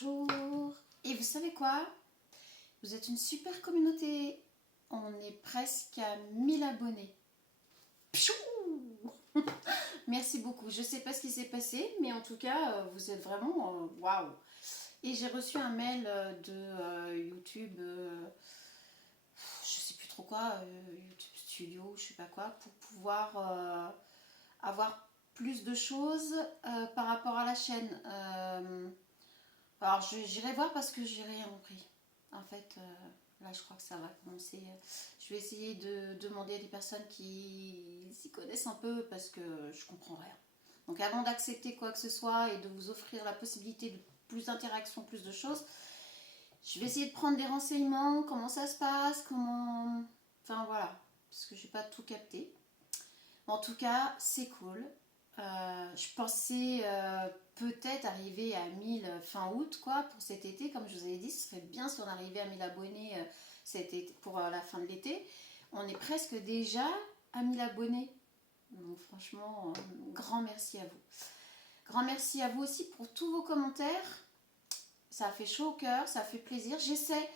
Bonjour. Et vous savez quoi? Vous êtes une super communauté. On est presque à 1000 abonnés. Pfiou. Merci beaucoup. Je ne sais pas ce qui s'est passé, mais en tout cas, vous êtes vraiment waouh. Et j'ai reçu un mail de YouTube, je sais plus trop quoi, YouTube Studio, je sais pas quoi, pour pouvoir avoir plus de choses par rapport à la chaîne. Alors j'irai voir parce que j'ai rien compris. En fait, là je crois que ça va commencer. Je vais essayer de demander à des personnes qui s'y connaissent un peu parce que je comprends rien. Donc avant d'accepter quoi que ce soit et de vous offrir la possibilité de plus d'interactions, plus de choses, je vais essayer de prendre des renseignements, comment ça se passe, comment... Enfin voilà, parce que j'ai pas tout capté. En tout cas, c'est cool. Je pensais peut-être arriver à 1000 fin août, quoi, pour cet été. Comme je vous avais dit, ce serait bien si on arrivait à 1000 abonnés cet été, pour la fin de l'été. On est presque déjà à 1000 abonnés. Donc franchement, grand merci à vous. Grand merci à vous aussi pour tous vos commentaires. Ça a fait chaud au cœur, ça fait plaisir. J'essaie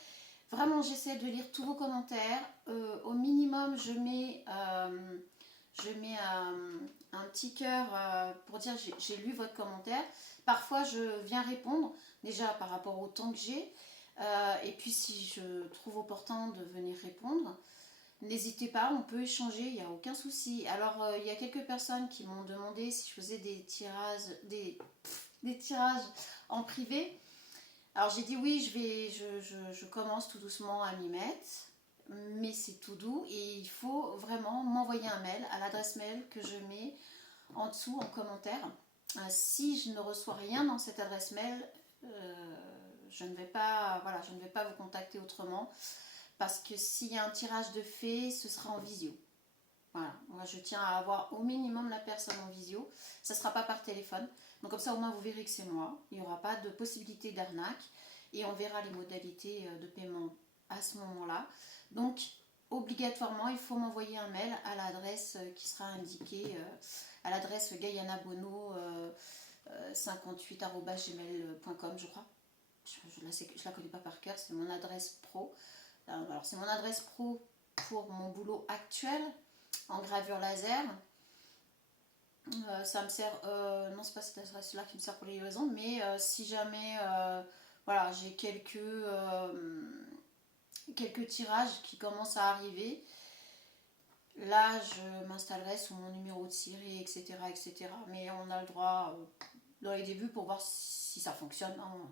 de lire tous vos commentaires. Au minimum, je mets un petit cœur pour dire j'ai lu votre commentaire. Parfois, je viens répondre, déjà par rapport au temps que j'ai. Et puis, si je trouve opportun de venir répondre, n'hésitez pas, on peut échanger, il n'y a aucun souci. Alors, il y a quelques personnes qui m'ont demandé si je faisais des tirages en privé. Alors, j'ai dit oui, je commence tout doucement à m'y mettre, mais c'est tout doux et il faut vraiment m'envoyer un mail à l'adresse mail que je mets en dessous en commentaire. Si je ne reçois rien dans cette adresse mail, je ne vais pas, voilà, je ne vais pas vous contacter autrement parce que s'il y a un tirage de fait, ce sera en visio. Voilà, moi je tiens à avoir au minimum la personne en visio. Ça ne sera pas par téléphone. Donc comme ça au moins vous verrez que c'est moi. Il n'y aura pas de possibilité d'arnaque et on verra les modalités de paiement à ce moment-là. Donc obligatoirement il faut m'envoyer un mail à l'adresse qui sera indiquée, à l'adresse gaianabono58@gmail.com je crois. Je ne la connais pas par cœur, c'est mon adresse pro. Alors c'est mon adresse pro pour mon boulot actuel en gravure laser. Ça me sert, non c'est pas cette adresse-là qui me sert pour les livraisons, mais si jamais voilà, j'ai quelques tirages qui commencent à arriver, là je m'installerai sous mon numéro de série, etc., etc. Mais on a le droit dans les débuts pour voir si ça fonctionne. Hein.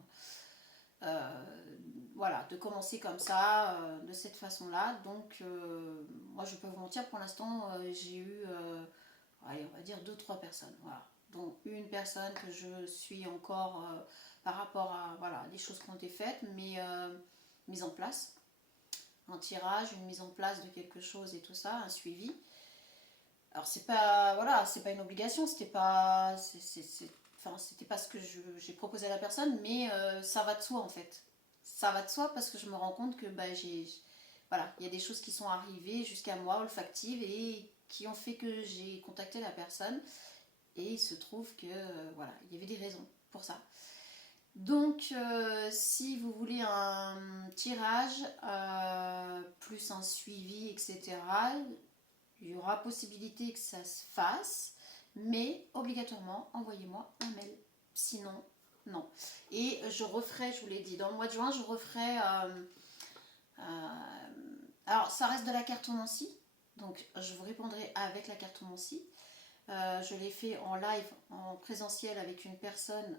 Voilà, de commencer comme ça, de cette façon-là. Donc, moi, je peux vous mentir, pour l'instant, j'ai eu, allez, on va dire 2-3 personnes. Voilà. Donc, une personne que je suis encore par rapport à voilà, les choses qui ont été faites, mais mise en place. Un tirage, une mise en place de quelque chose et tout ça, un suivi. Alors, c'est pas, voilà, c'est pas une obligation, c'était pas. Enfin, c'était pas ce que j'ai proposé à la personne, mais ça va de soi en fait. Ça va de soi parce que je me rends compte que bah, voilà, il y a des choses qui sont arrivées jusqu'à moi, olfactives, et qui ont fait que j'ai contacté la personne. Et il se trouve que voilà, il y avait des raisons pour ça. Donc, si vous voulez un tirage, plus un suivi, etc., il y aura possibilité que ça se fasse, mais obligatoirement, envoyez-moi un mail. Sinon, non. Et je referai, je vous l'ai dit, dans le mois de juin, je referai... alors, ça reste de la cartomancie, donc je vous répondrai avec la cartomancie. Je l'ai fait en live, en présentiel avec une personne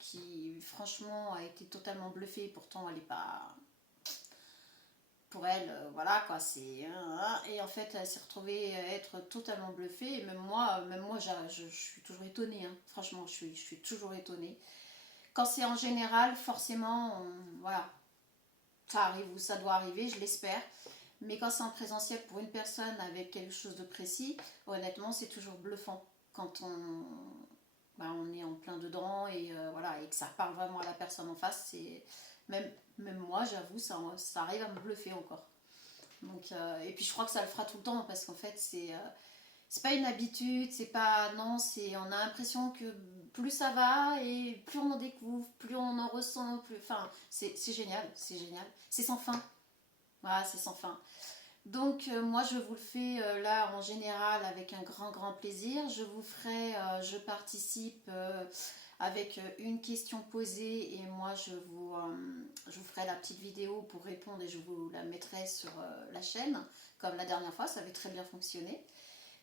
qui, franchement, a été totalement bluffée. Pourtant, elle n'est pas... Pour elle, voilà quoi, c'est... Et en fait, elle s'est retrouvée être totalement bluffée. Et même moi je suis toujours étonnée. Hein. Franchement, je suis toujours étonnée. Quand c'est en général, forcément, voilà, ça arrive ou ça doit arriver, je l'espère. Mais quand c'est en présentiel pour une personne avec quelque chose de précis, honnêtement, c'est toujours bluffant. Quand on est en plein dedans et, voilà, et que ça parle vraiment à la personne en face, c'est... Même moi, j'avoue, ça arrive à me bluffer encore. Donc, et puis je crois que ça le fera tout le temps parce qu'en fait, c'est pas une habitude, c'est pas... Non, c'est... On a l'impression que plus ça va et plus on en découvre, plus on en ressent, plus... Enfin, c'est génial, c'est génial. C'est sans fin. Voilà, c'est sans fin. Donc moi je vous le fais là en général avec un grand plaisir. Je vous ferai, je participe avec une question posée et moi je vous ferai la petite vidéo pour répondre et je vous la mettrai sur la chaîne comme la dernière fois, ça avait très bien fonctionné.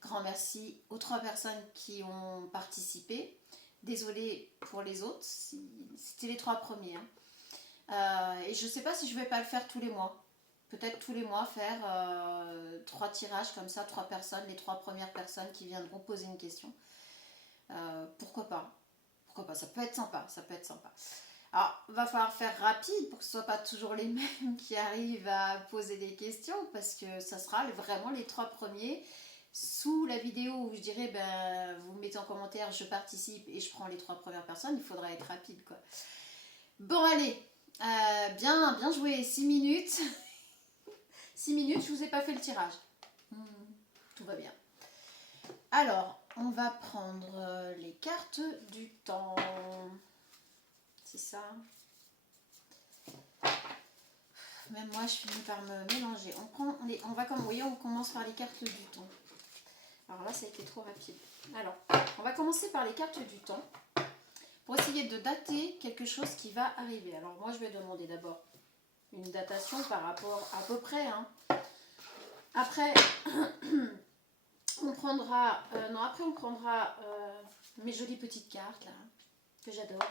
Grand merci aux 3 personnes qui ont participé. Désolée pour les autres, c'était les 3 premiers. Hein. Et je ne sais pas si je vais pas le faire tous les mois. Peut-être tous les mois faire 3 tirages comme ça, 3 personnes, les 3 premières personnes qui viendront poser une question. Pourquoi pas? Pourquoi pas? Ça peut être sympa, ça peut être sympa. Alors, va falloir faire rapide pour que ce ne soit pas toujours les mêmes qui arrivent à poser des questions parce que ça sera vraiment les 3 premiers. Sous la vidéo où je dirais, ben, vous mettez en commentaire, je participe et je prends les 3 premières personnes, il faudra être rapide, quoi. Bon, allez, bien joué, 6 minutes. 6 minutes, je vous ai pas fait le tirage. Tout va bien. Alors, on va prendre les cartes du temps. C'est ça. Même moi, je finis par me mélanger. On va comme vous voyez, on commence par les cartes du temps. Alors là, ça a été trop rapide. Alors, on va commencer par les cartes du temps pour essayer de dater quelque chose qui va arriver. Alors moi, je vais demander d'abord une datation par rapport à peu près. Hein. Après, on prendra, mes jolies petites cartes là, que j'adore.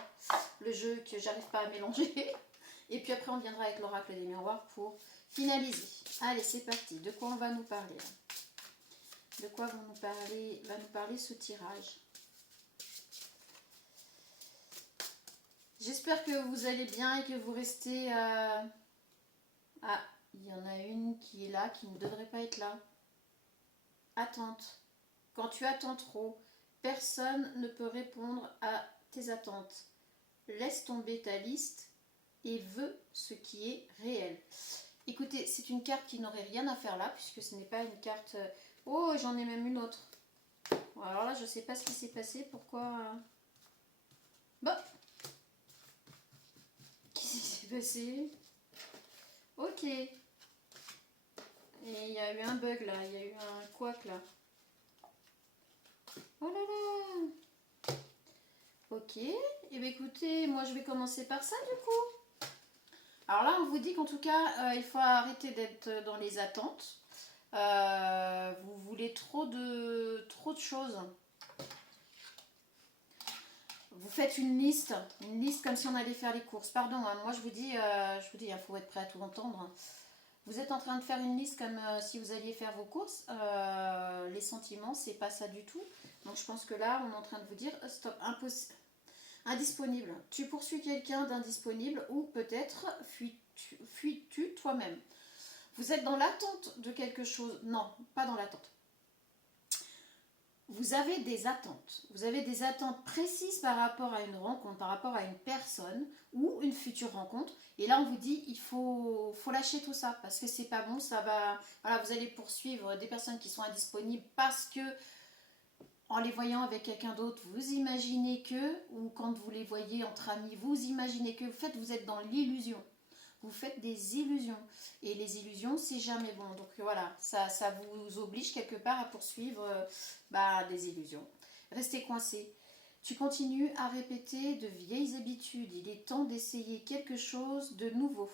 Le jeu que j'arrive pas à mélanger. Et puis après, on viendra avec l'oracle des miroirs pour finaliser. Allez, c'est parti. De quoi on va nous parler là? De quoi va nous parler ce tirage? J'espère que vous allez bien et que vous restez... Ah, il y en a une qui est là, qui ne devrait pas être là. Attente. Quand tu attends trop, personne ne peut répondre à tes attentes. Laisse tomber ta liste et veux ce qui est réel. Écoutez, c'est une carte qui n'aurait rien à faire là, puisque ce n'est pas une carte... Oh, j'en ai même une autre. Bon, alors là, je ne sais pas ce qui s'est passé. Pourquoi... Bon. Qu'est-ce qui s'est passé? Ok. Et il y a eu un bug là. Il y a eu un couac là. Oh là là. Ok. Et bien écoutez, moi je vais commencer par ça du coup. Alors là, on vous dit qu'en tout cas, il faut arrêter d'être dans les attentes. Vous voulez trop de choses. Vous faites une liste comme si on allait faire les courses. Pardon, hein, moi je vous dis, il faut être prêt à tout entendre. Vous êtes en train de faire une liste comme si vous alliez faire vos courses. Les sentiments, c'est pas ça du tout. Donc je pense que là, on est en train de vous dire stop, impossible. Indisponible. Tu poursuis quelqu'un d'indisponible ou peut-être fuis-tu toi-même. Vous êtes dans l'attente de quelque chose. Non, pas dans l'attente. Vous avez des attentes. Vous avez des attentes précises par rapport à une rencontre, par rapport à une personne ou une future rencontre. Et là, on vous dit, il faut lâcher tout ça parce que c'est pas bon. Ça va. Voilà, vous allez poursuivre des personnes qui sont indisponibles parce que en les voyant avec quelqu'un d'autre, vous imaginez que, ou quand vous les voyez entre amis, vous imaginez que, vous êtes dans l'illusion. Vous faites des illusions. Et les illusions, c'est jamais bon. Donc voilà, ça vous oblige quelque part à poursuivre des illusions. Restez coincé. Tu continues à répéter de vieilles habitudes. Il est temps d'essayer quelque chose de nouveau.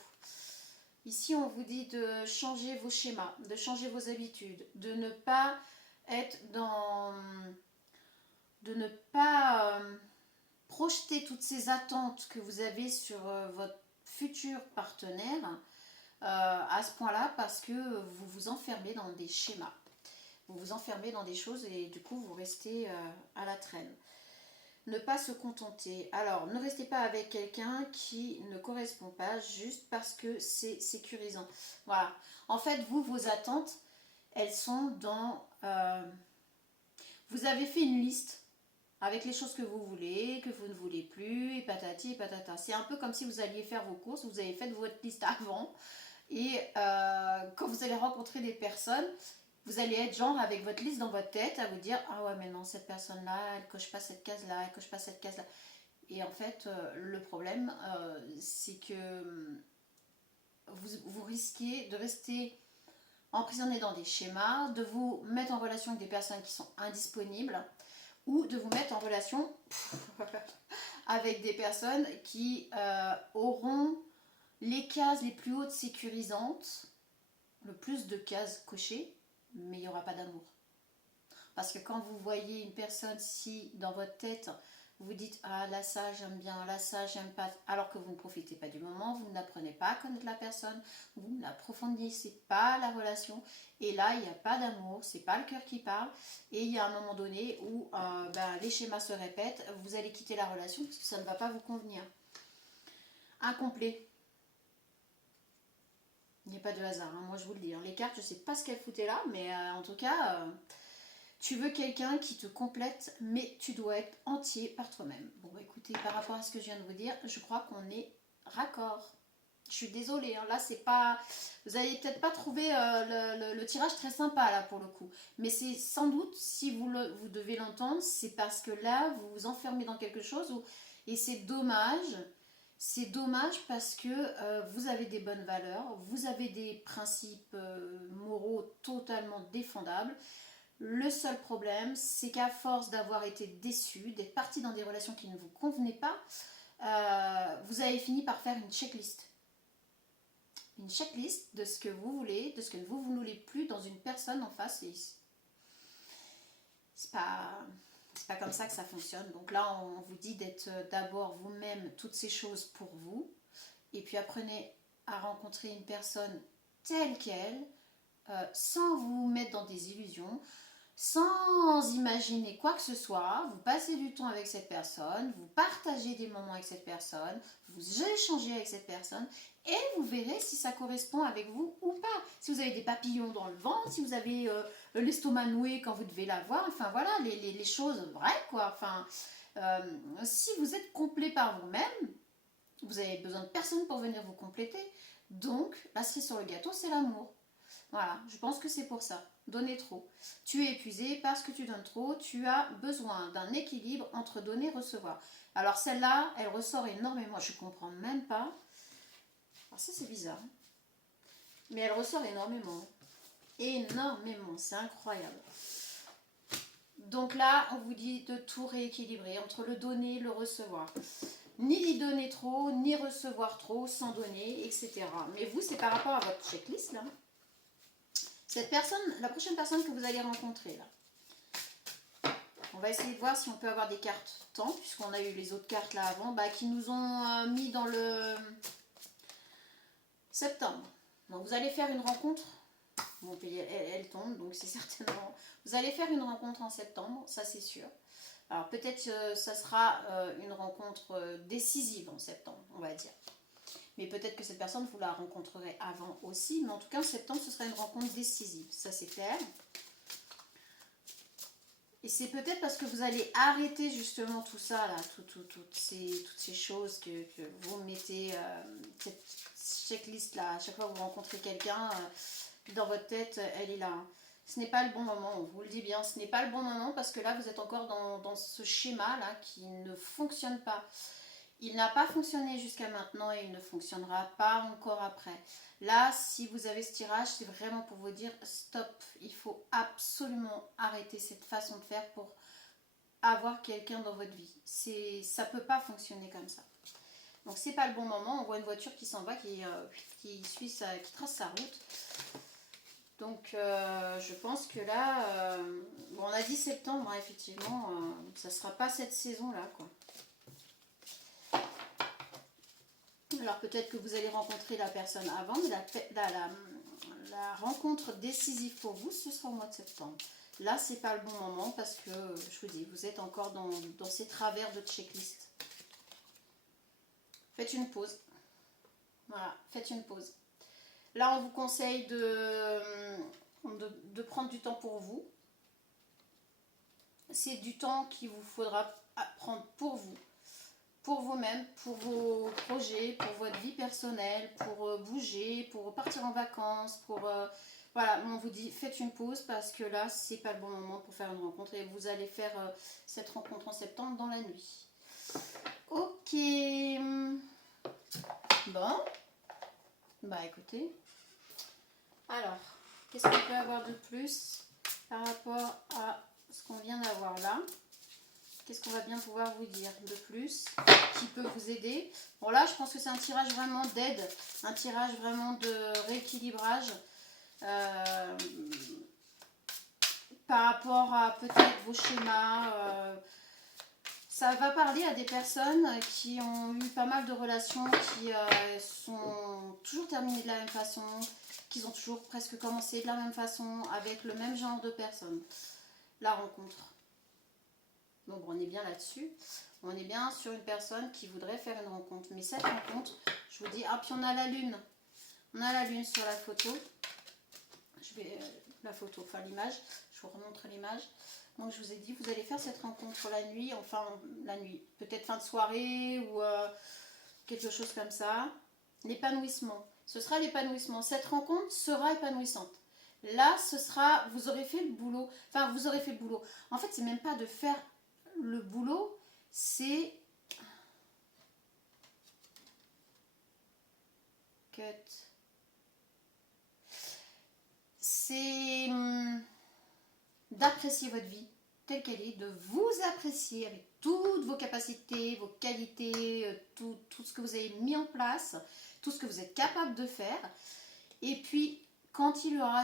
Ici, on vous dit de changer vos schémas, de changer vos habitudes, de ne pas être dans... de ne pas projeter toutes ces attentes que vous avez sur votre futur partenaire à ce point-là parce que vous vous enfermez dans des schémas. Vous vous enfermez dans des choses et du coup vous restez à la traîne. Ne pas se contenter. Alors, ne restez pas avec quelqu'un qui ne correspond pas juste parce que c'est sécurisant. Voilà. En fait, vos attentes, elles sont dans... vous avez fait une liste avec les choses que vous voulez, que vous ne voulez plus, et patati et patata. C'est un peu comme si vous alliez faire vos courses, vous avez fait votre liste avant, et quand vous allez rencontrer des personnes, Vous allez être genre avec votre liste dans votre tête à vous dire ah ouais mais non cette personne là elle coche pas cette case là, elle coche pas cette case là. Et en fait le problème c'est que vous risquez de rester emprisonné dans des schémas, de vous mettre en relation avec des personnes qui sont indisponibles ou de vous mettre en relation avec des personnes qui auront les cases les plus hautes sécurisantes, le plus de cases cochées, mais il n'y aura pas d'amour. Parce que quand vous voyez une personne, si dans votre tête, vous dites ah là ça j'aime bien, là ça j'aime pas, alors que vous ne profitez pas du moment, vous n'apprenez pas à connaître la personne, vous n'approfondissez pas la relation, et là il n'y a pas d'amour, c'est pas le cœur qui parle, et il y a un moment donné où les schémas se répètent, vous allez quitter la relation parce que ça ne va pas vous convenir. Incomplet. Il n'y a pas de hasard, hein. Moi je vous le dis, hein. Les cartes je ne sais pas ce qu'elles foutaient là, mais en tout cas... tu veux quelqu'un qui te complète, mais tu dois être entier par toi-même. Bon, écoutez, par rapport à ce que je viens de vous dire, je crois qu'on est raccord. Je suis désolée, hein, là c'est pas... Vous n'allez peut-être pas trouvé le tirage très sympa là pour le coup. Mais c'est sans doute, si vous devez l'entendre, c'est parce que là vous vous enfermez dans quelque chose et c'est dommage. C'est dommage parce que vous avez des bonnes valeurs, vous avez des principes moraux totalement défendables. Le seul problème, c'est qu'à force d'avoir été déçu, d'être parti dans des relations qui ne vous convenaient pas, vous avez fini par faire une checklist. Une checklist de ce que vous voulez, de ce que vous ne voulez plus dans une personne en face. Et c'est pas comme ça que ça fonctionne. Donc là, on vous dit d'être d'abord vous-même toutes ces choses pour vous. Et puis apprenez à rencontrer une personne telle qu'elle, sans vous mettre dans des illusions, sans imaginer quoi que ce soit. Vous passez du temps avec cette personne, vous partagez des moments avec cette personne, vous échangez avec cette personne et vous verrez si ça correspond avec vous ou pas. Si vous avez des papillons dans le ventre, si vous avez l'estomac noué quand vous devez l'avoir, enfin voilà, les choses vraies quoi. Enfin, si vous êtes complet par vous-même, vous avez besoin de personne pour venir vous compléter. Donc, la cerise sur le gâteau, c'est l'amour. Voilà, je pense que c'est pour ça. Donner trop. Tu es épuisé parce que tu donnes trop. Tu as besoin d'un équilibre entre donner et recevoir. Alors celle-là, elle ressort énormément. Je ne comprends même pas. Alors ça, c'est bizarre. Mais elle ressort énormément. Énormément. C'est incroyable. Donc là, on vous dit de tout rééquilibrer entre le donner et le recevoir. Ni y donner trop, ni recevoir trop, sans donner, etc. Mais vous, c'est par rapport à votre checklist, là. Cette personne, la prochaine personne que vous allez rencontrer, là, on va essayer de voir si on peut avoir des cartes temps, puisqu'on a eu les autres cartes là avant, qui nous ont mis dans le septembre. Donc vous allez faire une rencontre, bon, elle tombe, donc c'est certainement... Vous allez faire une rencontre en septembre, ça c'est sûr. Alors peut-être ça sera une rencontre décisive en septembre, on va dire. Mais peut-être que cette personne, vous la rencontrerez avant aussi. Mais en tout cas, en septembre, ce sera une rencontre décisive. Ça, c'est clair. Et c'est peut-être parce que vous allez arrêter justement tout ça, là, toutes ces choses que vous mettez, cette checklist-là. À chaque fois que vous rencontrez quelqu'un, dans votre tête, elle est là. Ce n'est pas le bon moment, on vous le dit bien. Ce n'est pas le bon moment parce que là, vous êtes encore dans ce schéma-là qui ne fonctionne pas. Il n'a pas fonctionné jusqu'à maintenant et il ne fonctionnera pas encore après. Là, si vous avez ce tirage, c'est vraiment pour vous dire stop. Il faut absolument arrêter cette façon de faire pour avoir quelqu'un dans votre vie. Ça ne peut pas fonctionner comme ça. Donc c'est pas le bon moment. On voit une voiture qui s'en va, qui trace sa route. Donc je pense que là, on a dit septembre, hein, effectivement, ça ne sera pas cette saison-là, quoi. Alors peut-être que vous allez rencontrer la personne avant, mais la rencontre décisive pour vous, ce sera au mois de septembre. Là, c'est pas le bon moment parce que, je vous dis, vous êtes encore dans ces travers de checklist. Faites une pause. Voilà, faites une pause. Là, on vous conseille de prendre du temps pour vous. C'est du temps qu'il vous faudra prendre pour vous. Pour vous-même, pour vos projets, pour votre vie personnelle, pour bouger, pour partir en vacances, pour Voilà, on vous dit faites une pause parce que là, c'est pas le bon moment pour faire une rencontre et vous allez faire cette rencontre en septembre dans la nuit. Ok. Bon. Bah écoutez. Alors, qu'est-ce qu'on peut avoir de plus par rapport à ce qu'on vient d'avoir là? Qu'est-ce qu'on va bien pouvoir vous dire de plus qui peut vous aider? Bon là, je pense que c'est un tirage vraiment d'aide, un tirage vraiment de rééquilibrage par rapport à peut-être vos schémas. Ça va parler à des personnes qui ont eu pas mal de relations qui sont toujours terminées de la même façon, qui ont toujours presque commencé de la même façon, avec le même genre de personnes. La rencontre. Donc on est bien là-dessus. On est bien sur une personne qui voudrait faire une rencontre. Mais cette rencontre, je vous dis, ah puis on a la lune. On a la lune sur la photo. Je vais la photo, enfin l'image. Je vous remontre l'image. Donc je vous ai dit, vous allez faire cette rencontre la nuit, enfin la nuit, peut-être fin de soirée ou quelque chose comme ça. L'épanouissement, ce sera l'épanouissement. Cette rencontre sera épanouissante. Là, ce sera, vous aurez fait le boulot. Enfin, vous aurez fait le boulot. En fait, c'est même pas de faire le boulot, c'est cut. C'est d'apprécier votre vie telle qu'elle est, de vous apprécier avec toutes vos capacités, vos qualités, tout ce que vous avez mis en place, tout ce que vous êtes capable de faire. Et puis, quand il y aura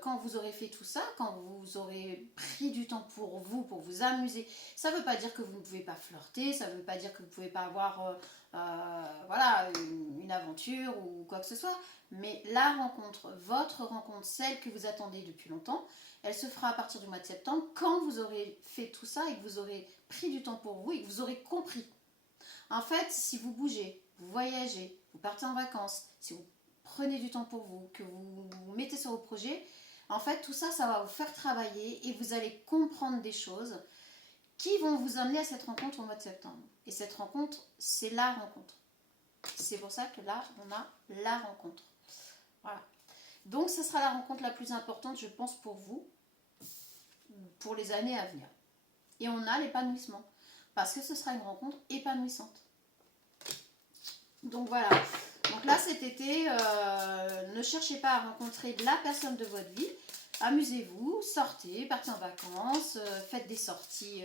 quand vous aurez fait tout ça, quand vous aurez pris du temps pour vous amuser, ça ne veut pas dire que vous ne pouvez pas flirter, ça ne veut pas dire que vous ne pouvez pas avoir voilà, une aventure ou quoi que ce soit, mais la rencontre, votre rencontre, celle que vous attendez depuis longtemps, elle se fera à partir du mois de septembre quand vous aurez fait tout ça et que vous aurez pris du temps pour vous et que vous aurez compris. En fait, si vous bougez, vous voyagez, vous partez en vacances, si vous prenez du temps pour vous, que vous vous mettez sur vos projets, en fait, tout ça, ça va vous faire travailler et vous allez comprendre des choses qui vont vous amener à cette rencontre au mois de septembre. Et cette rencontre, c'est la rencontre. C'est pour ça que là, on a la rencontre. Voilà. Donc, ce sera la rencontre la plus importante, je pense, pour vous, pour les années à venir. Et on a l'épanouissement, parce que ce sera une rencontre épanouissante. Donc voilà. Donc là, cet été, ne cherchez pas à rencontrer la personne de votre vie. Amusez-vous, sortez, partez en vacances, faites des sorties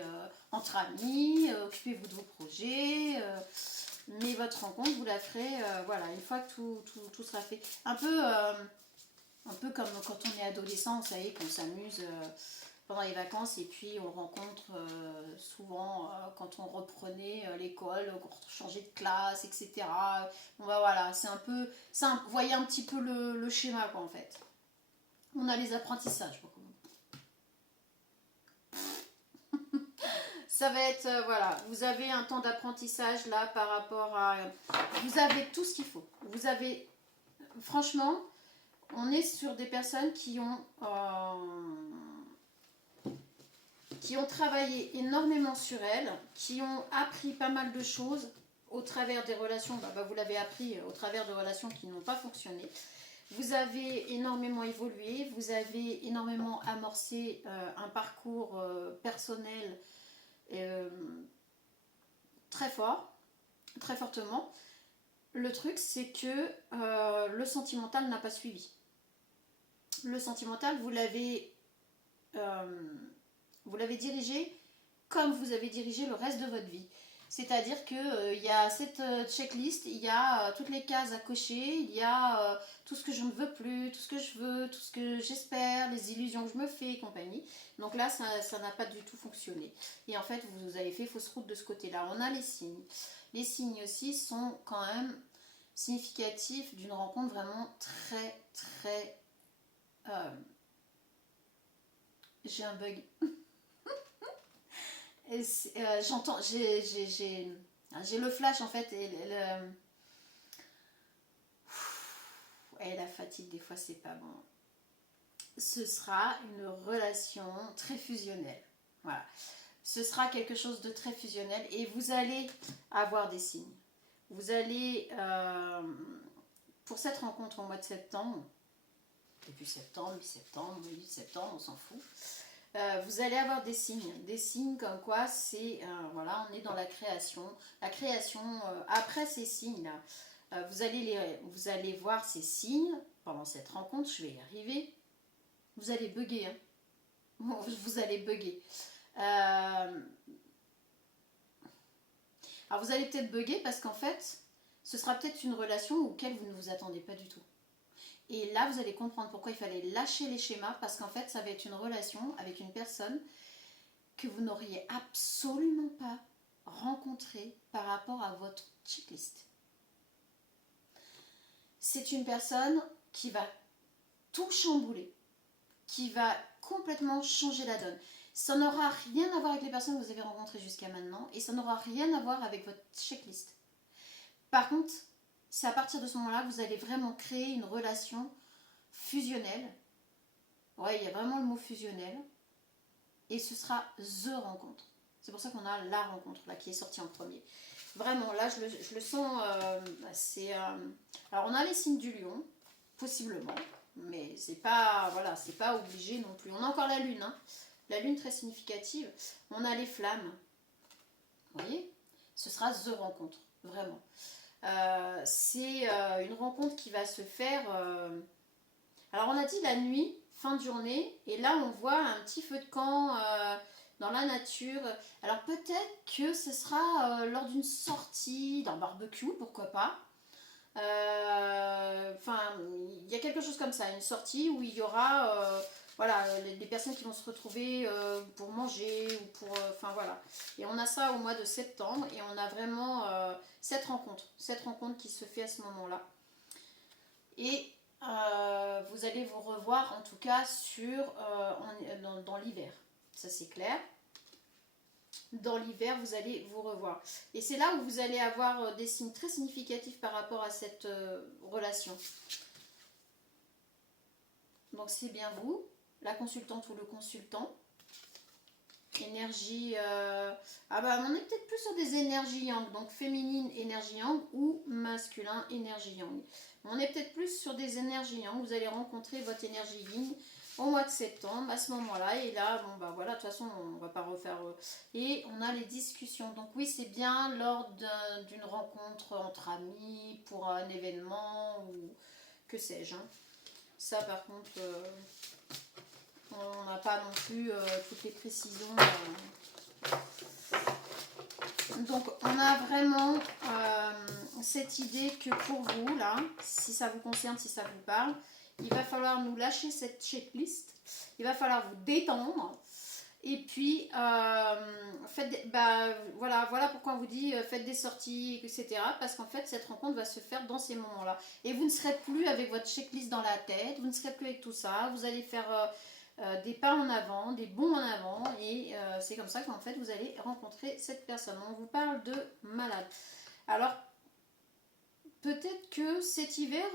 entre amis, occupez-vous de vos projets. Mais votre rencontre, vous la ferez voilà, une fois que tout sera fait. Un peu comme quand on est adolescent, vous savez, qu'on s'amuse pendant les vacances et puis on rencontre souvent quand on reprenait l'école, quand on changeait de classe, etc. Bon bah voilà, c'est un peu, vous voyez un petit peu le schéma quoi en fait. On a les apprentissages. Ça va être, voilà, vous avez un temps d'apprentissage là par rapport à... Vous avez tout ce qu'il faut. Vous avez, franchement, on est sur des personnes qui ont travaillé énormément sur elles, qui ont appris pas mal de choses au travers des relations, vous l'avez appris au travers de relations qui n'ont pas fonctionné. Vous avez énormément évolué, vous avez énormément amorcé un parcours personnel très fort, très fortement. Le truc, c'est que le sentimental n'a pas suivi. Le sentimental, vous l'avez dirigé comme vous avez dirigé le reste de votre vie. C'est-à-dire qu'il y a cette checklist, il y a toutes les cases à cocher, il y a tout ce que je ne veux plus, tout ce que je veux, tout ce que j'espère, les illusions que je me fais et compagnie. Donc là, ça n'a pas du tout fonctionné. Et en fait, vous avez fait fausse route de ce côté-là. On a les signes. Les signes aussi sont quand même significatifs d'une rencontre vraiment très, très... J'ai un bug. J'entends, j'ai le flash en fait et la fatigue des fois c'est pas bon. Ce sera une relation très fusionnelle. Voilà. Ce sera quelque chose de très fusionnel et vous allez avoir des signes. Vous allez, pour cette rencontre au mois de septembre, Depuis septembre, mi-septembre, mi-septembre, on s'en fout. Vous allez avoir des signes comme quoi c'est, voilà, on est dans la création. La création, après ces signes-là, vous allez voir ces signes pendant cette rencontre, je vais y arriver. Vous allez bugger, hein. Vous allez bugger. Alors vous allez peut-être bugger parce qu'en fait, ce sera peut-être une relation auquel vous ne vous attendez pas du tout. Et là, vous allez comprendre pourquoi il fallait lâcher les schémas, parce qu'en fait, ça va être une relation avec une personne que vous n'auriez absolument pas rencontrée par rapport à votre checklist. C'est une personne qui va tout chambouler, qui va complètement changer la donne. Ça n'aura rien à voir avec les personnes que vous avez rencontrées jusqu'à maintenant, et ça n'aura rien à voir avec votre checklist. Par contre, c'est à partir de ce moment-là que vous allez vraiment créer une relation fusionnelle. Ouais, il y a vraiment le mot fusionnel. Et ce sera THE rencontre. C'est pour ça qu'on a la rencontre là qui est sortie en premier. Vraiment, là, je le sens. Alors, on a les signes du lion, possiblement. Mais c'est pas, voilà, c'est pas obligé non plus. On a encore la lune, hein. La lune très significative. On a les flammes. Vous voyez, ce sera THE rencontre. Vraiment. C'est une rencontre qui va se faire. Alors on a dit la nuit, fin de journée, et là on voit un petit feu de camp dans la nature. Alors peut-être que ce sera lors d'une sortie, d'un barbecue, pourquoi pas. Enfin, il y a quelque chose comme ça, une sortie où il y aura voilà, des personnes qui vont se retrouver pour manger ou pour. Enfin voilà. Et on a ça au mois de septembre et on a vraiment cette rencontre qui se fait à ce moment-là. Et vous allez vous revoir en tout cas dans l'hiver. Ça c'est clair. Dans l'hiver, vous allez vous revoir. Et c'est là où vous allez avoir des signes très significatifs par rapport à cette relation. Donc c'est bien vous, la consultante ou le consultant. Énergie... on est peut-être plus sur des énergies yang, donc féminine énergie yang ou masculin énergie yang. On est peut-être plus sur des énergies yang. Vous allez rencontrer votre énergie yin au mois de septembre, à ce moment-là. Et là, bon, bah voilà, de toute façon, on va pas refaire... Et on a les discussions. Donc oui, c'est bien lors d'une rencontre entre amis, pour un événement, ou que sais-je. Hein. Ça, par contre, on n'a pas non plus toutes les précisions. Donc, on a vraiment cette idée que pour vous, là, si ça vous concerne, si ça vous parle, il va falloir nous lâcher cette checklist. Il va falloir vous détendre. Et puis, voilà pourquoi on vous dit faites des sorties, etc. Parce qu'en fait, cette rencontre va se faire dans ces moments-là. Et vous ne serez plus avec votre checklist dans la tête, vous ne serez plus avec tout ça. Vous allez faire des pas en avant, des bonds en avant. Et c'est comme ça qu'en fait, vous allez rencontrer cette personne. On vous parle de malade. Alors, peut-être que cet hiver,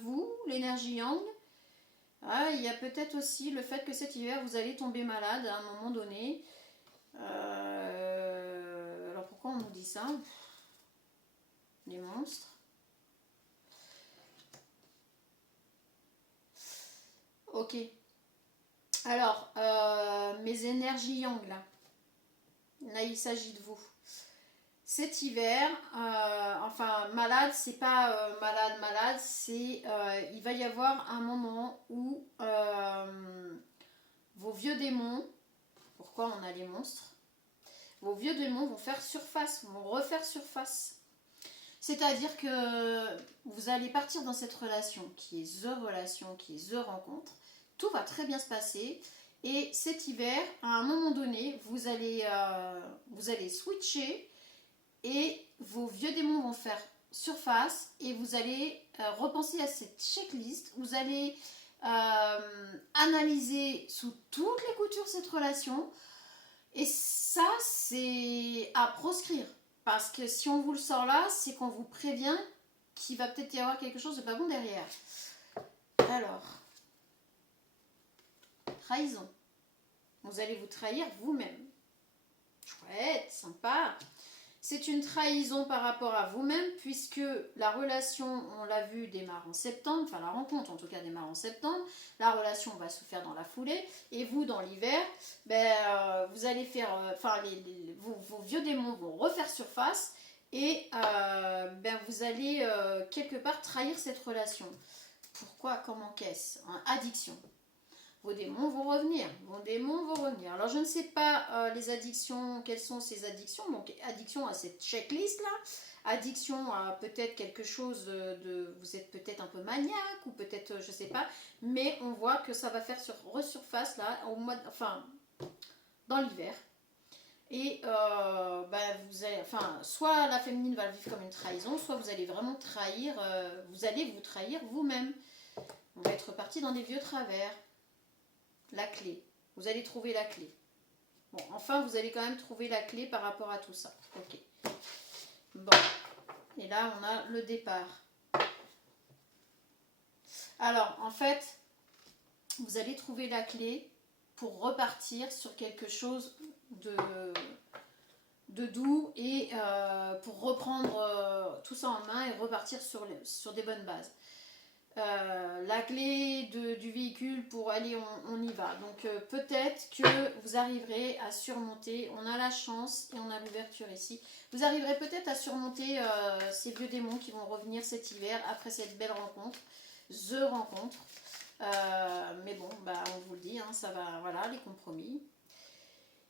vous, l'énergie yang, il y a peut-être aussi le fait que cet hiver, vous allez tomber malade à un moment donné. Alors pourquoi on nous dit ça? Les monstres. Ok. Alors, mes énergies yang là. Là, il s'agit de vous. Cet hiver, malade, c'est pas malade, c'est il va y avoir un moment où vos vieux démons, pourquoi on a les monstres, vos vieux démons vont faire surface, vont refaire surface. C'est-à-dire que vous allez partir dans cette relation, qui est the rencontre, tout va très bien se passer, et cet hiver, à un moment donné, vous allez switcher, et vos vieux démons vont faire surface et vous allez repenser à cette checklist. Vous allez analyser sous toutes les coutures cette relation. Et ça, c'est à proscrire. Parce que si on vous le sort là, c'est qu'on vous prévient qu'il va peut-être y avoir quelque chose de pas bon derrière. Alors, trahison. Vous allez vous trahir vous-même. Chouette, sympa. C'est une trahison par rapport à vous-même, puisque la relation, on l'a vu, démarre en septembre, enfin la rencontre en tout cas démarre en septembre, la relation va se faire dans la foulée, et vous dans l'hiver, vous allez faire, vos vieux démons vont refaire surface, et vous allez quelque part trahir cette relation. Pourquoi? Comment qu'est-ce? Addiction. Vos démons vont revenir. Vos démons vont revenir. Alors, je ne sais pas les addictions, quelles sont ces addictions. Donc, addiction à cette checklist-là. Addiction à peut-être quelque chose de... Vous êtes peut-être un peu maniaque ou peut-être, je ne sais pas. Mais on voit que ça va faire resurface, là, dans l'hiver. Et vous allez... soit la féminine va le vivre comme une trahison, soit vous allez vraiment trahir... vous allez vous trahir vous-même. On va être parti dans des vieux travers. La clé. Vous allez trouver la clé. Bon, enfin, vous allez quand même trouver la clé par rapport à tout ça. Ok. Bon. Et là, on a le départ. Alors, en fait, vous allez trouver la clé pour repartir sur quelque chose de doux et pour reprendre tout ça en main et repartir sur des bonnes bases. La clé du véhicule pour aller, on y va. Donc peut-être que vous arriverez à surmonter, on a la chance et on a l'ouverture ici, vous arriverez peut-être à surmonter ces vieux démons qui vont revenir cet hiver après cette belle rencontre, rencontre. Mais bon, on vous le dit, hein, ça va, voilà, les compromis.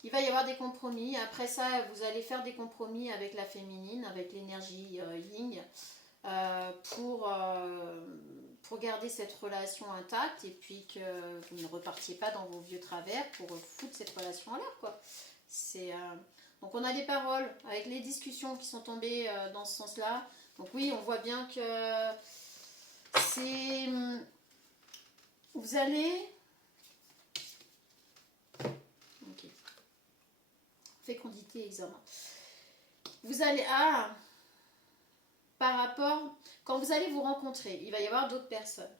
Il va y avoir des compromis. Après ça, vous allez faire des compromis avec la féminine, avec l'énergie yin, pour garder cette relation intacte et puis que vous ne repartiez pas dans vos vieux travers pour foutre cette relation à l'air, quoi. Donc on a des paroles avec les discussions qui sont tombées dans ce sens-là. Donc oui, on voit bien que c'est... Vous allez... Ok. Fécondité, examen. Vous allez... par rapport, quand vous allez vous rencontrer, il va y avoir d'autres personnes.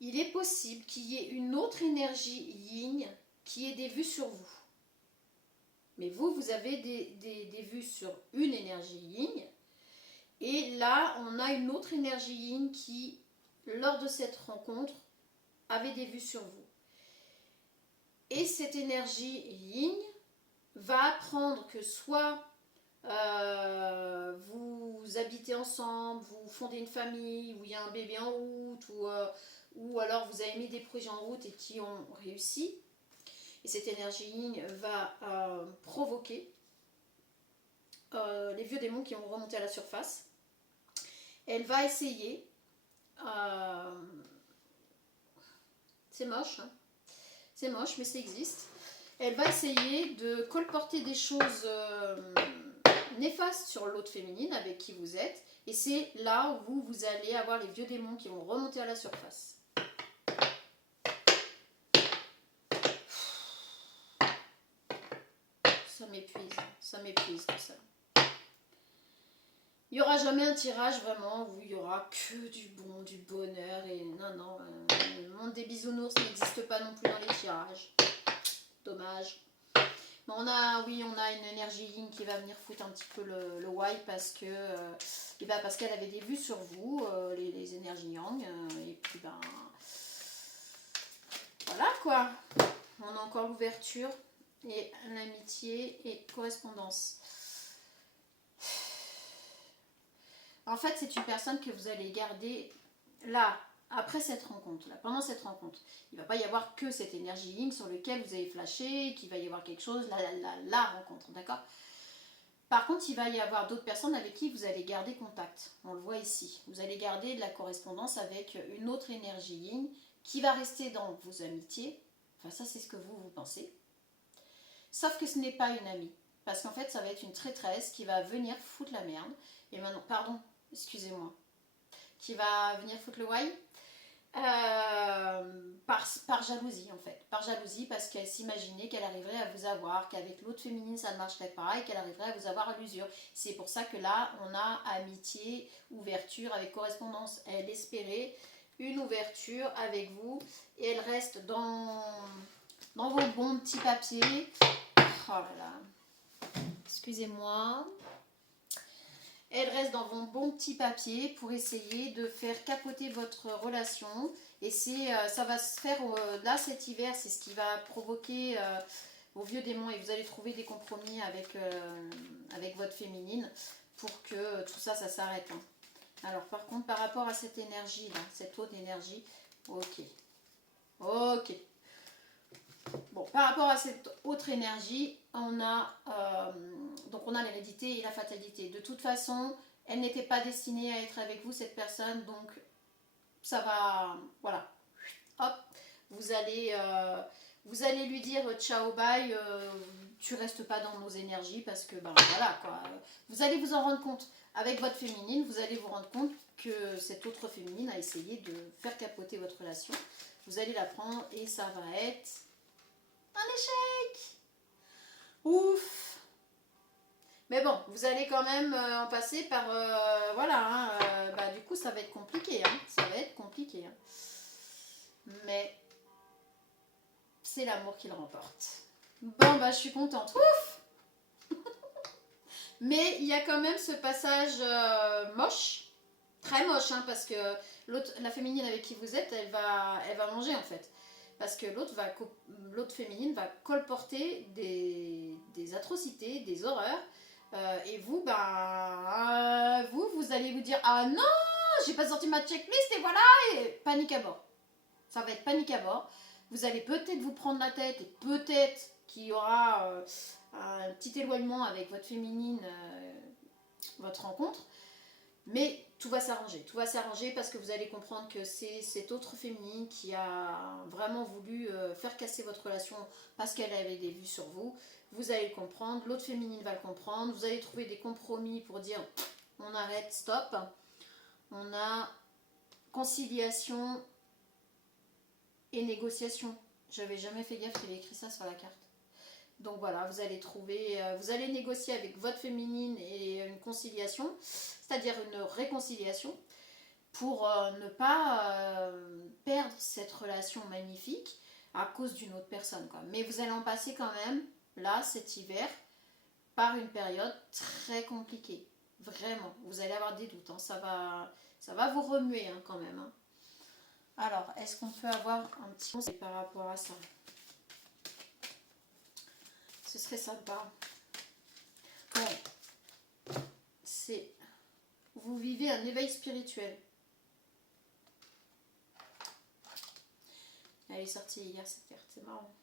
Il est possible qu'il y ait une autre énergie yin qui ait des vues sur vous. Mais vous avez des vues sur une énergie yin. Et là, on a une autre énergie yin qui, lors de cette rencontre, avait des vues sur vous. Et cette énergie yin va apprendre que soit... vous habitez ensemble, vous fondez une famille, où il y a un bébé en route, ou alors vous avez mis des projets en route et qui ont réussi. Et cette énergie yin va provoquer les vieux démons qui vont remonter à la surface. Elle va essayer, c'est moche, hein, c'est moche mais ça existe. Elle va essayer de colporter des choses néfastes sur l'autre féminine avec qui vous êtes. Et c'est là où vous allez avoir les vieux démons qui vont remonter à la surface. Ça m'épuise tout ça. Il n'y aura jamais un tirage vraiment où il n'y aura que du bon, du bonheur. Et non, le monde des bisounours n'existe pas non plus dans les tirages. Dommage. Mais on a une énergie yin qui va venir foutre un petit peu le why parce qu'elle avait des vues sur vous, les énergies yang. Et puis voilà quoi. On a encore l'ouverture et l'amitié et correspondance. En fait, c'est une personne que vous allez garder là, après cette rencontre, là, pendant cette rencontre. Il ne va pas y avoir que cette énergie yin sur laquelle vous avez flashé, qu'il va y avoir quelque chose, la rencontre, d'accord? Par contre, il va y avoir d'autres personnes avec qui vous allez garder contact. On le voit ici. Vous allez garder de la correspondance avec une autre énergie yin qui va rester dans vos amitiés. Enfin, ça, c'est ce que vous pensez. Sauf que ce n'est pas une amie. Parce qu'en fait, ça va être une traîtresse qui va venir foutre la merde. Et maintenant, pardon, excusez-moi. Qui va venir foutre le why par jalousie en fait. Par jalousie parce qu'elle s'imaginait qu'elle arriverait à vous avoir, qu'avec l'autre féminine ça ne marcherait pas et qu'elle arriverait à vous avoir à l'usure. C'est pour ça que là, on a amitié, ouverture avec correspondance. Elle espérait une ouverture avec vous et elle reste dans vos bons petits papiers. Oh là là. Excusez-moi. reste dans vos bons petits papiers pour essayer de faire capoter votre relation. Et ça va se faire là cet hiver, c'est ce qui va provoquer vos vieux démons et vous allez trouver des compromis avec votre féminine pour que tout ça, ça s'arrête. Hein. Alors par contre, par rapport à cette énergie là, cette haute énergie, ok. Ok. Bon, par rapport à cette autre énergie, on a l'hérédité et la fatalité. De toute façon, elle n'était pas destinée à être avec vous, cette personne, donc ça va, voilà. Hop, vous allez lui dire ciao, bye, tu restes pas dans nos énergies parce que, ben voilà quoi. Vous allez vous en rendre compte. Avec votre féminine, vous allez vous rendre compte que cette autre féminine a essayé de faire capoter votre relation. Vous allez la prendre et ça va être un échec. Ouf. Mais bon, vous allez quand même en passer par... voilà, hein, du coup, ça va être compliqué. Hein, ça va être compliqué. Hein. Mais c'est l'amour qui le remporte. Bon, je suis contente. Ouf. Mais il y a quand même ce passage moche. Très moche, hein, parce que la féminine avec qui vous êtes, elle va manger, en fait. Parce que l'autre féminine va colporter des atrocités, des horreurs. Et vous, vous allez vous dire « Ah non, j'ai pas sorti ma checklist et voilà !» Et panique à bord. Ça va être panique à bord. Vous allez peut-être vous prendre la tête et peut-être qu'il y aura un petit éloignement avec votre féminine, votre rencontre. Mais tout va s'arranger. Tout va s'arranger parce que vous allez comprendre que c'est cette autre féminine qui a vraiment voulu faire casser votre relation parce qu'elle avait des vues sur vous. Vous allez le comprendre. L'autre féminine va le comprendre. Vous allez trouver des compromis pour dire on arrête, stop. On a conciliation et négociation. J'avais jamais fait gaffe qu'il y avait écrit ça sur la carte. Donc voilà, vous allez vous allez négocier avec votre féminine et une conciliation, c'est-à-dire une réconciliation, pour ne pas perdre cette relation magnifique à cause d'une autre personne, quoi. Mais vous allez en passer quand même, là, cet hiver, par une période très compliquée. Vraiment, vous allez avoir des doutes, hein. Ça va vous remuer, hein, quand même. Hein. Alors, est-ce qu'on peut avoir un petit conseil par rapport à ça ? Ce serait sympa. Bon, vous vivez un éveil spirituel. Elle est sortie hier cette carte, c'est marrant.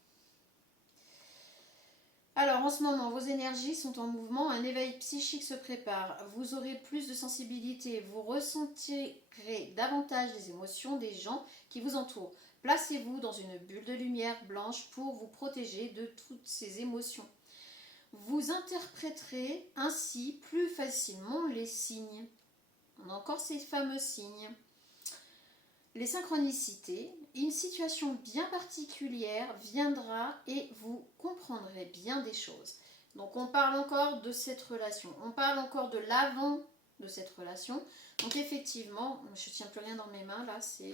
Alors en ce moment, vos énergies sont en mouvement, un éveil psychique se prépare. Vous aurez plus de sensibilité, vous ressentirez davantage les émotions des gens qui vous entourent. Placez-vous dans une bulle de lumière blanche pour vous protéger de toutes ces émotions. Vous interpréterez ainsi plus facilement les signes. On a encore ces fameux signes. Les synchronicités, une situation bien particulière viendra et vous comprendrez bien des choses. Donc on parle encore de cette relation, on parle encore de l'avant de cette relation. Donc effectivement, je ne tiens plus rien dans mes mains, là c'est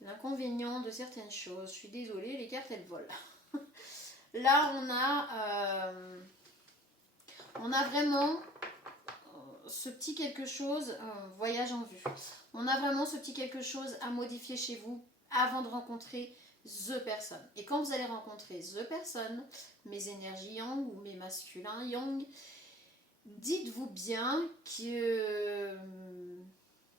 l'inconvénient de certaines choses. Je suis désolée, les cartes elles volent. Là on a vraiment ce petit quelque chose, voyage en vue. On a vraiment ce petit quelque chose à modifier chez vous avant de rencontrer the personne. Et quand vous allez rencontrer the personne, mes énergies yang ou mes masculins yang, dites-vous bien que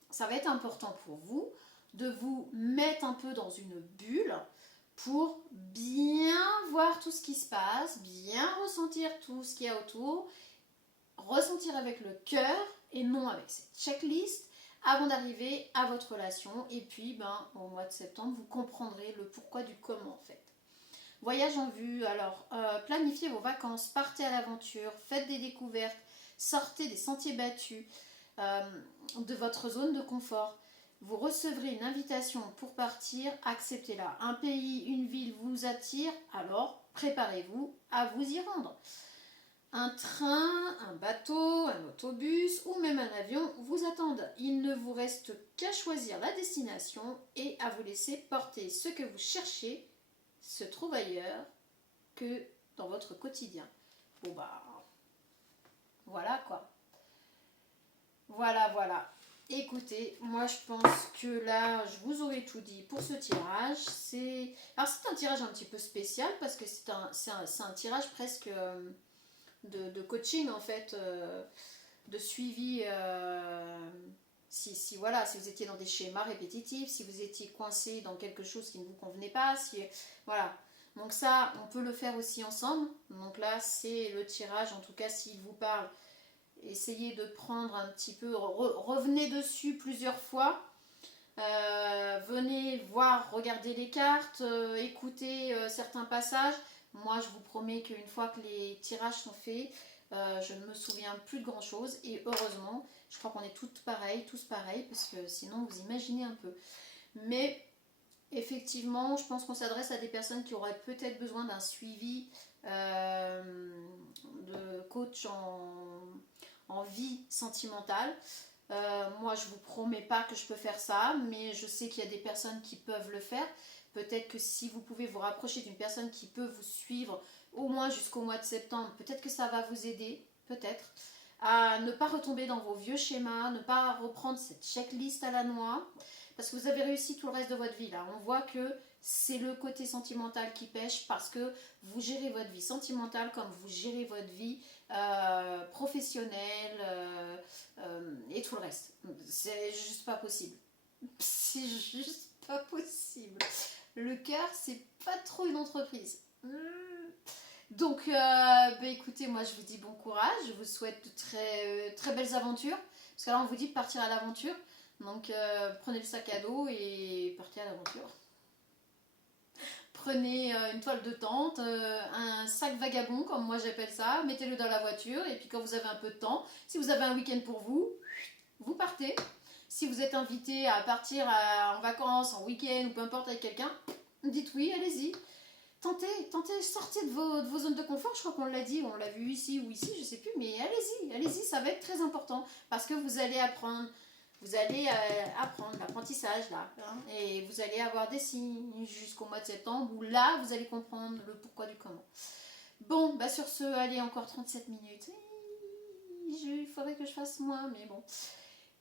ça va être important pour vous de vous mettre un peu dans une bulle pour bien voir tout ce qui se passe, bien ressentir tout ce qu'il y a autour, ressentir avec le cœur et non avec cette checklist avant d'arriver à votre relation. Et puis au mois de septembre, vous comprendrez le pourquoi du comment en fait. Voyage en vue, alors planifiez vos vacances, partez à l'aventure, faites des découvertes, sortez des sentiers battus de votre zone de confort. Vous recevrez une invitation pour partir, acceptez-la. Un pays, une ville vous attire, alors préparez-vous à vous y rendre. Un train, un bateau, un autobus ou même un avion vous attendent. Il ne vous reste qu'à choisir la destination et à vous laisser porter. Ce que vous cherchez se trouve ailleurs que dans votre quotidien. Bon voilà quoi. Voilà, voilà. Écoutez, moi je pense que là, je vous aurais tout dit pour ce tirage. Alors c'est un tirage un petit peu spécial parce que c'est un tirage presque de coaching en fait, de suivi. Voilà, si vous étiez dans des schémas répétitifs, si vous étiez coincé dans quelque chose qui ne vous convenait pas, voilà. Donc ça, on peut le faire aussi ensemble. Donc là, c'est le tirage, en tout cas s'il vous parle. Essayez de prendre un petit peu, revenez dessus plusieurs fois. Venez voir, regarder les cartes, écouter certains passages. Moi, je vous promets qu'une fois que les tirages sont faits, je ne me souviens plus de grand chose. Et heureusement, je crois qu'on est tous pareils, parce que sinon, vous imaginez un peu. Mais effectivement, je pense qu'on s'adresse à des personnes qui auraient peut-être besoin d'un suivi de coach en vie sentimentale. Moi, je vous promets pas que je peux faire ça, mais je sais qu'il y a des personnes qui peuvent le faire. Peut-être que si vous pouvez vous rapprocher d'une personne qui peut vous suivre au moins jusqu'au mois de septembre, peut-être que ça va vous aider, peut-être, à ne pas retomber dans vos vieux schémas, ne pas reprendre cette checklist à la noix, parce que vous avez réussi tout le reste de votre vie là. On voit que c'est le côté sentimental qui pêche parce que vous gérez votre vie sentimentale comme vous gérez votre vie professionnelle et tout le reste. C'est juste pas possible. C'est juste pas possible. Le cœur, c'est pas trop une entreprise. Donc, écoutez, moi je vous dis bon courage, je vous souhaite de très belles aventures. Parce que là, on vous dit de partir à l'aventure. Donc, prenez le sac à dos et partez à l'aventure. Prenez une toile de tente, un sac vagabond, comme moi j'appelle ça, mettez-le dans la voiture. Et puis, quand vous avez un peu de temps, si vous avez un week-end pour vous, vous partez. Si vous êtes invité à partir en vacances, en week-end ou peu importe avec quelqu'un, dites oui, allez-y. Tentez, sortez de vos zones de confort. Je crois qu'on l'a dit, on l'a vu ici ou ici, je sais plus, mais allez-y, ça va être très important parce que vous allez apprendre l'apprentissage là, hein, et vous allez avoir des signes jusqu'au mois de septembre où là vous allez comprendre le pourquoi du comment. Bon, sur ce, allez, encore 37 minutes. Il faudrait que je fasse moins, mais bon.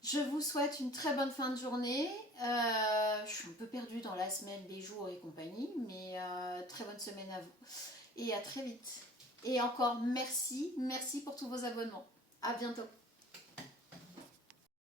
Je vous souhaite une très bonne fin de journée. Je suis un peu perdue dans la semaine, les jours et compagnie, mais très bonne semaine à vous. Et à très vite. Et encore merci pour tous vos abonnements. À bientôt.